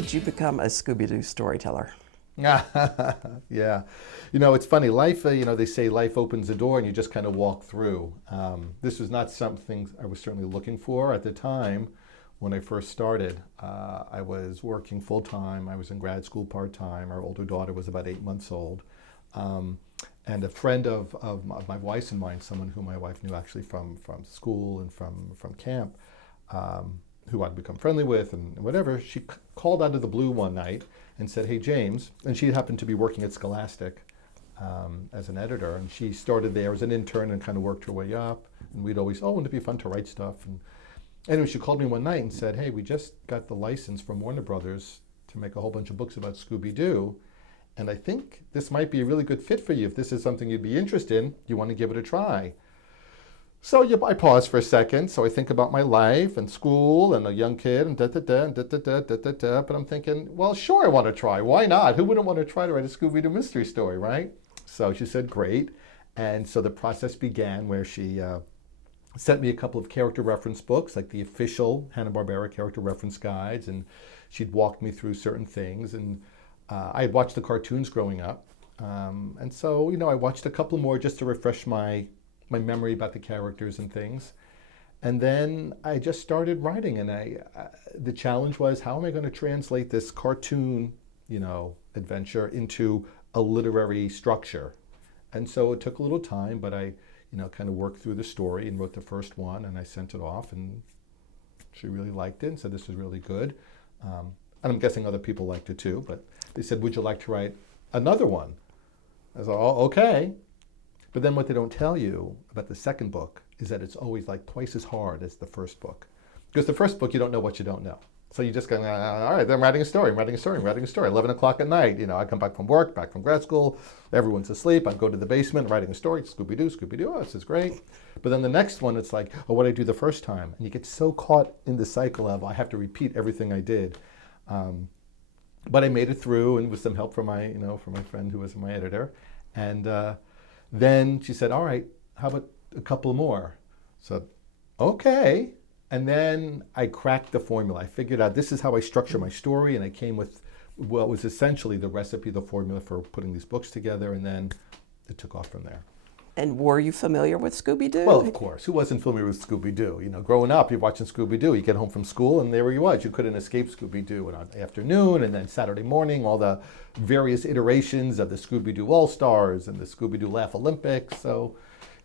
did you become a Scooby-Doo storyteller? Yeah. It's funny. Life, they say life opens a door and you just kind of walk through. This was not something I was certainly looking for at the time when I first started. I was working full time. I was in grad school part time. Our older daughter was about 8 months old. And a friend of my wife's and mine, someone who my wife knew actually from school and from camp, who I'd become friendly with and whatever, she called out of the blue one night and said, "Hey, James," and she happened to be working at Scholastic as an editor, and she started there as an intern and kind of worked her way up, and we'd always, wouldn't it be fun to write stuff? And anyway, she called me one night and said, "Hey, we just got the license from Warner Brothers to make a whole bunch of books about Scooby Doo, and I think this might be a really good fit for you. If this is something you'd be interested in, you want to give it a try." So I pause for a second. So I think about my life and school and a young kid and da-da-da and da-da-da, da-da-da. But I'm thinking, well, sure, I want to try. Why not? Who wouldn't want to try to write a Scooby-Doo mystery story, right? So she said, great. And so the process began where she sent me a couple of character reference books, like the official Hanna-Barbera character reference guides. And she'd walked me through certain things. And I had watched the cartoons growing up. And so, I watched a couple more just to refresh my memory about the characters and things. And then I just started writing, and the challenge was, how am I going to translate this cartoon, adventure into a literary structure? And so it took a little time, but I, kind of worked through the story and wrote the first one, and I sent it off, and she really liked it and said this was really good. And I'm guessing other people liked it too, but they said, "Would you like to write another one?" I said, "Oh, okay." But then what they don't tell you about the second book is that it's always like twice as hard as the first book. Because the first book, you don't know what you don't know. So you just go, all right, I'm writing a story, 11 o'clock at night. I come back from work, back from grad school, everyone's asleep. I go to the basement, writing a story, Scooby-Doo, Scooby-Doo, this is great. But then the next one, it's like, what did I do the first time? And you get so caught in the cycle of, I have to repeat everything I did. But I made it through, and with some help from my friend who was my editor. And then she said, all right, how about a couple more? So, okay. And then I cracked the formula. I figured out this is how I structure my story, and I came with what was essentially the recipe, the formula for putting these books together, and then it took off from there. And were you familiar with Scooby-Doo? Well, of course. Who wasn't familiar with Scooby-Doo? Growing up, you're watching Scooby-Doo. You get home from school, and there he was. You couldn't escape Scooby-Doo. And on afternoon, and then Saturday morning, all the various iterations of the Scooby-Doo All-Stars and the Scooby-Doo Laugh Olympics. So,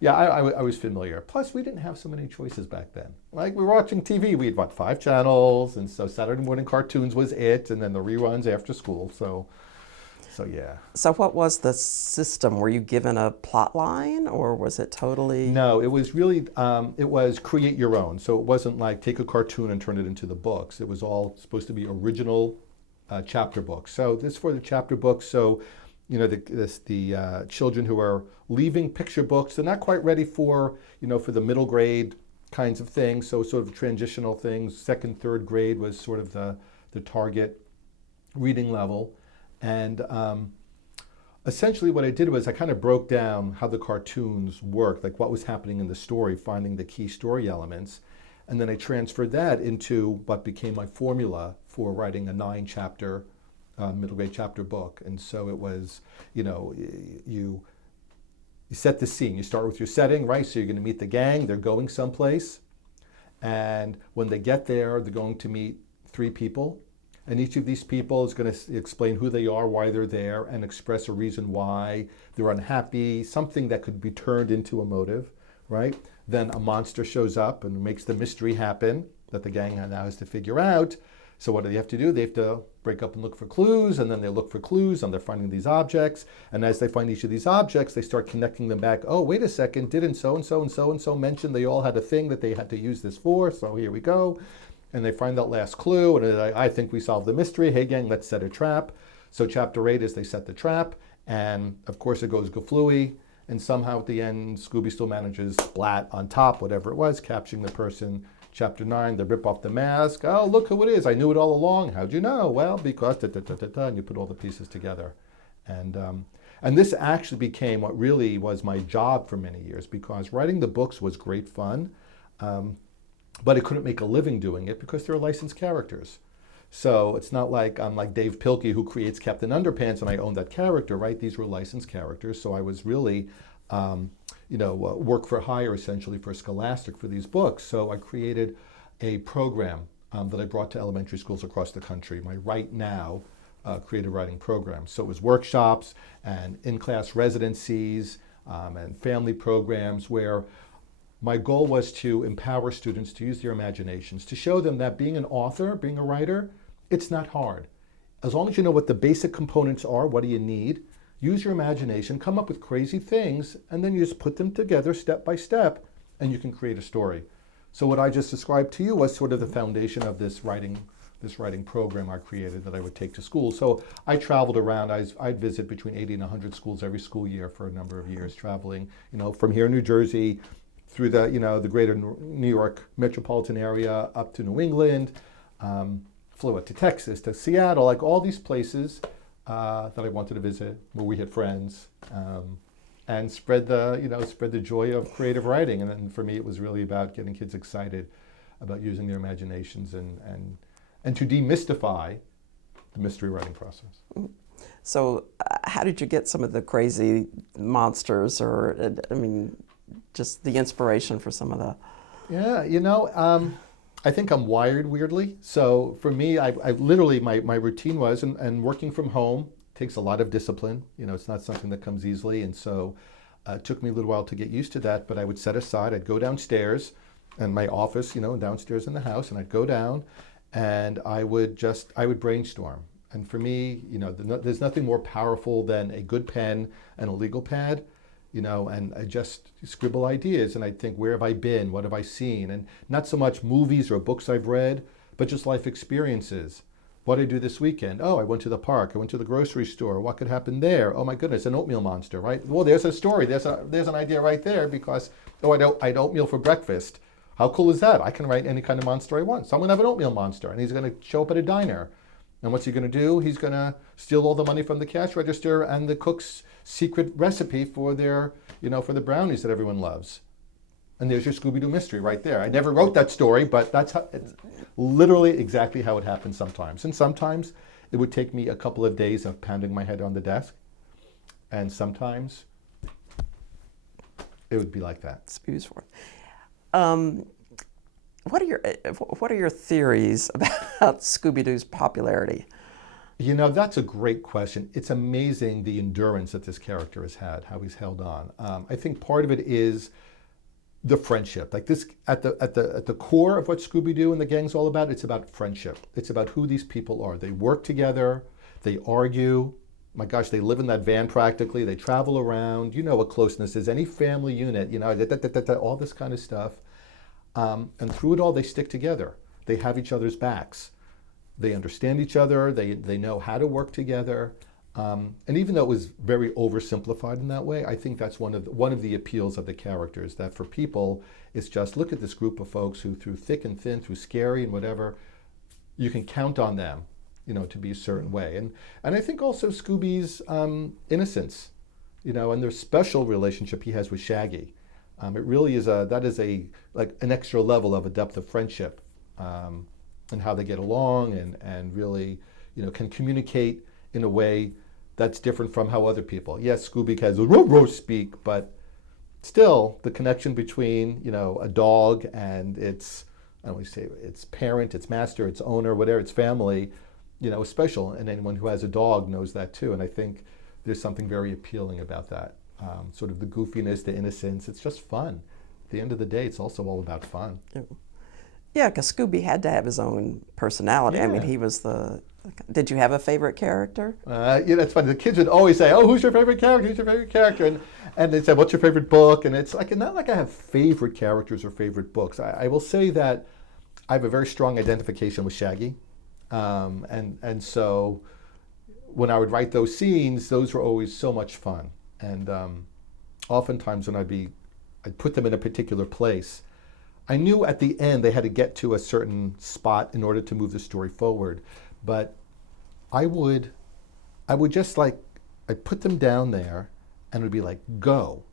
yeah, I was familiar. Plus, we didn't have so many choices back then. Like, we were watching TV. We had, 5 channels, and so Saturday morning cartoons was it, and then the reruns after school. So yeah. So what was the system? Were you given a plot line, or was it totally? No, it was really, it was create your own. So it wasn't like take a cartoon and turn it into the books. It was all supposed to be original chapter books. So this for the chapter books. So, the children who are leaving picture books, they're not quite ready for, for the middle grade kinds of things. So sort of transitional things. 2nd, 3rd grade was sort of the target reading level. And essentially what I did was I kind of broke down how the cartoons worked, like what was happening in the story, finding the key story elements. And then I transferred that into what became my formula for writing a 9-chapter middle grade chapter book. And so it was, you set the scene. You start with your setting, right? So you're going to meet the gang. They're going someplace. And when they get there, they're going to meet 3 people. And each of these people is going to explain who they are, why they're there, and express a reason why they're unhappy, something that could be turned into a motive, right? Then a monster shows up and makes the mystery happen that the gang now has to figure out. So what do they have to do? They have to break up and look for clues, and then they look for clues, and they're finding these objects. And as they find each of these objects, they start connecting them back. Oh, wait a second, didn't so-and-so and so-and-so mention they all had a thing that they had to use this for? So here we go. And they find that last clue, and I think we solved the mystery. Hey, gang, let's set a trap. So chapter 8 is they set the trap, and of course it goes gaflooey, and somehow at the end, Scooby still manages splat on top, whatever it was, capturing the person. Chapter 9, they rip off the mask. Oh, look who it is. I knew it all along. How'd you know? Well, because da-da-da-da-da, and you put all the pieces together. And this actually became what really was my job for many years, because writing the books was great fun. But I couldn't make a living doing it because they're licensed characters. So it's not like I'm like Dave Pilkey who creates Captain Underpants and I own that character, right? These were licensed characters. So I was really, work for hire essentially for Scholastic for these books. So I created a program that I brought to elementary schools across the country, my Right Now creative writing program. So it was workshops and in-class residencies and family programs where my goal was to empower students to use their imaginations, to show them that being an author, being a writer, it's not hard. As long as you know what the basic components are, what do you need, use your imagination, come up with crazy things, and then you just put them together step by step, and you can create a story. So what I just described to you was sort of the foundation of this writing program I created that I would take to schools. So I traveled around. I'd visit between 80 and 100 schools every school year for a number of years, traveling, from here in New Jersey through the greater New York metropolitan area up to New England, flew out to Texas, to Seattle, like all these places that I wanted to visit where we had friends, and spread the joy of creative writing. And then for me, it was really about getting kids excited about using their imaginations and to demystify the mystery writing process. So how did you get some of the crazy monsters or, just the inspiration for some of the... Yeah, I think I'm wired weirdly. So for me, I literally, my routine was, and working from home takes a lot of discipline. It's not something that comes easily. And so it took me a little while to get used to that, but I would set aside, I'd go downstairs and my office, downstairs in the house, and I'd go down and I would brainstorm. And for me, there's nothing more powerful than a good pen and a legal pad, and I just scribble ideas and I think, where have I been? What have I seen? And not so much movies or books I've read, but just life experiences. What did I do this weekend? Oh, I went to the park. I went to the grocery store. What could happen there? Oh my goodness, an oatmeal monster, right? Well, there's a story. There's an idea right there because, I had oatmeal for breakfast. How cool is that? I can write any kind of monster I want. So I'm going to have an oatmeal monster, and he's going to show up at a diner. And what's he going to do? He's going to steal all the money from the cash register and the cook's secret recipe for for the brownies that everyone loves. And there's your Scooby-Doo mystery right there. I never wrote that story, but it's literally exactly how it happens sometimes. And sometimes it would take me a couple of days of pounding my head on the desk. And sometimes it would be like that. Spews forth. What are your theories about Scooby-Doo's popularity? That's a great question. It's amazing the endurance that this character has had, how he's held on. I think part of it is the friendship. Like this, at the core of what Scooby-Doo and the gang's all about, it's about friendship. It's about who these people are. They work together, they argue. My gosh, they live in that van practically. They travel around. You know what closeness is. Any family unit, all this kind of stuff. And through it all, they stick together. They have each other's backs. They understand each other. They know how to work together. And even though it was very oversimplified in that way, I think that's one of the appeals of the characters. That for people, it's just look at this group of folks who, through thick and thin, through scary and whatever, you can count on them, to be a certain way. And I think also Scooby's innocence, and their special relationship he has with Shaggy. It really is an extra level of a depth of friendship, and how they get along and really, can communicate in a way that's different from how other people. Yes, Scooby has a row speak, but still the connection between, a dog and its parent, its master, its owner, whatever, its family, is special. And anyone who has a dog knows that too. And I think there's something very appealing about that. Sort of the goofiness, the innocence. It's just fun. At the end of the day, it's also all about fun. Yeah, because Scooby had to have his own personality. Yeah. He was Did you have a favorite character? It's funny. The kids would always say, "Oh, who's your favorite character? Who's your favorite character?" And they said, "What's your favorite book?" And it's not like I have favorite characters or favorite books. I will say that I have a very strong identification with Shaggy, and so when I would write those scenes, those were always so much fun. And oftentimes when I'd put them in a particular place, I knew at the end they had to get to a certain spot in order to move the story forward. But I would just I'd put them down there and it would be like, go.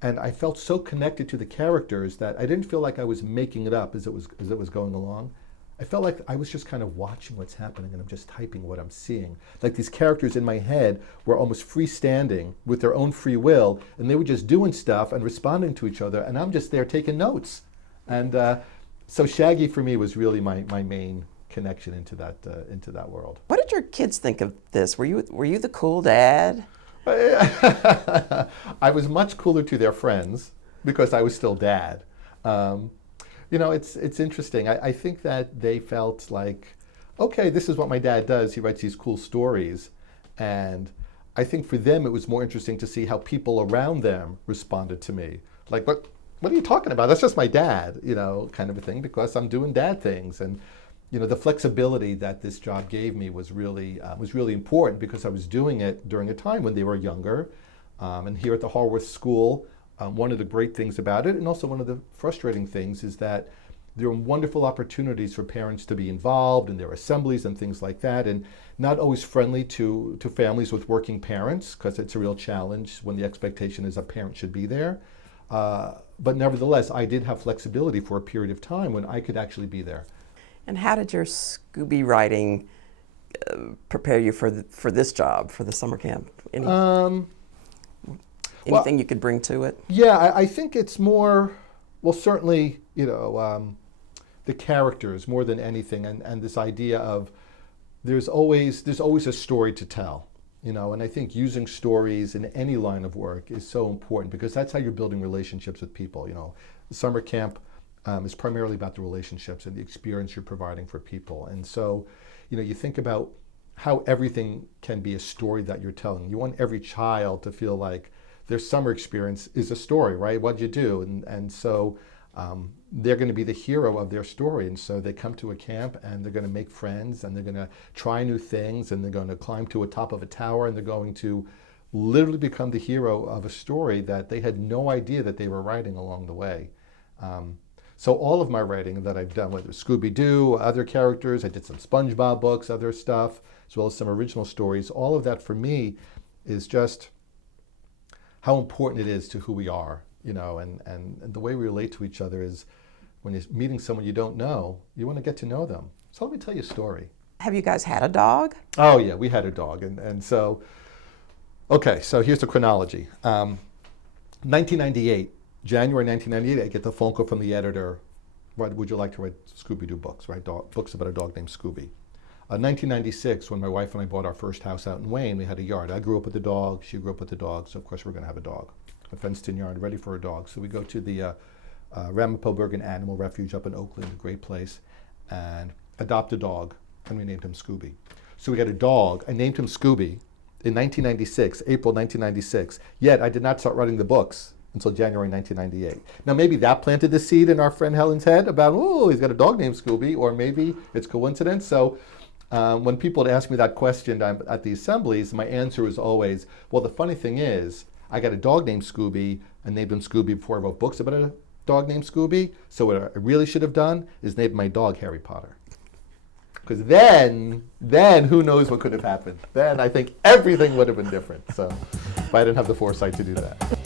And I felt so connected to the characters that I didn't feel like I was making it up as it was going along. I felt like I was just kind of watching what's happening and I'm just typing what I'm seeing. Like these characters in my head were almost freestanding with their own free will, and they were just doing stuff and responding to each other, and I'm just there taking notes. And so Shaggy for me was really my main connection into that world. What did your kids think of this? Were you the cool dad? I was much cooler to their friends because I was still dad. It's interesting. I think that they felt like, okay, this is what my dad does. He writes these cool stories. And I think for them it was more interesting to see how people around them responded to me. Like, what are you talking about? That's just my dad, kind of a thing, because I'm doing dad things. And the flexibility that this job gave me was really important because I was doing it during a time when they were younger. And here at the Haworth School, one of the great things about it, and also one of the frustrating things, is that there are wonderful opportunities for parents to be involved in their assemblies and things like that, and not always friendly to families with working parents, because it's a real challenge when the expectation is a parent should be there. But nevertheless, I did have flexibility for a period of time when I could actually be there. And how did your Scooby writing prepare you for this job, for the summer camp? Anything you could bring to it? Yeah, I think it's more, well, certainly, the characters more than anything, and this idea of there's always a story to tell, and I think using stories in any line of work is so important because that's how you're building relationships with people. The summer camp is primarily about the relationships and the experience you're providing for people. And so, you think about how everything can be a story that you're telling. You want every child to feel like their summer experience is a story, right? What'd you do? And so they're going to be the hero of their story. And so they come to a camp and they're going to make friends and they're going to try new things and they're going to climb to a top of a tower and they're going to literally become the hero of a story that they had no idea that they were writing along the way. So all of my writing that I've done, whether Scooby Doo, other characters, I did some SpongeBob books, other stuff, as well as some original stories, all of that for me is just how important it is to who we are, and the way we relate to each other is when you're meeting someone you don't know, you want to get to know them. So let me tell you a story. Have you guys had a dog? Oh yeah, we had a dog. And so, okay, so here's the chronology. 1998, January 1998, I get the phone call from the editor, would you like to write Scooby-Doo books, right? Books about a dog named Scooby. 1996, when my wife and I bought our first house out in Wayne, we had a yard. I grew up with a dog, she grew up with a dog, so of course we're going to have a dog. A fenced-in yard, ready for a dog. So we go to the Ramapo Bergen Animal Refuge up in Oakland, a great place, and adopt a dog, and we named him Scooby. So we got a dog, I named him Scooby in 1996, April 1996, yet I did not start writing the books until January 1998. Now maybe that planted the seed in our friend Helen's head about, oh, he's got a dog named Scooby, or maybe it's coincidence. So when people would ask me that question at the assemblies, my answer was always, well, the funny thing is, I got a dog named Scooby and named him Scooby before I wrote books about a dog named Scooby. So what I really should have done is named my dog Harry Potter. Because then who knows what could have happened. Then I think everything would have been different. So if I didn't have the foresight to do that.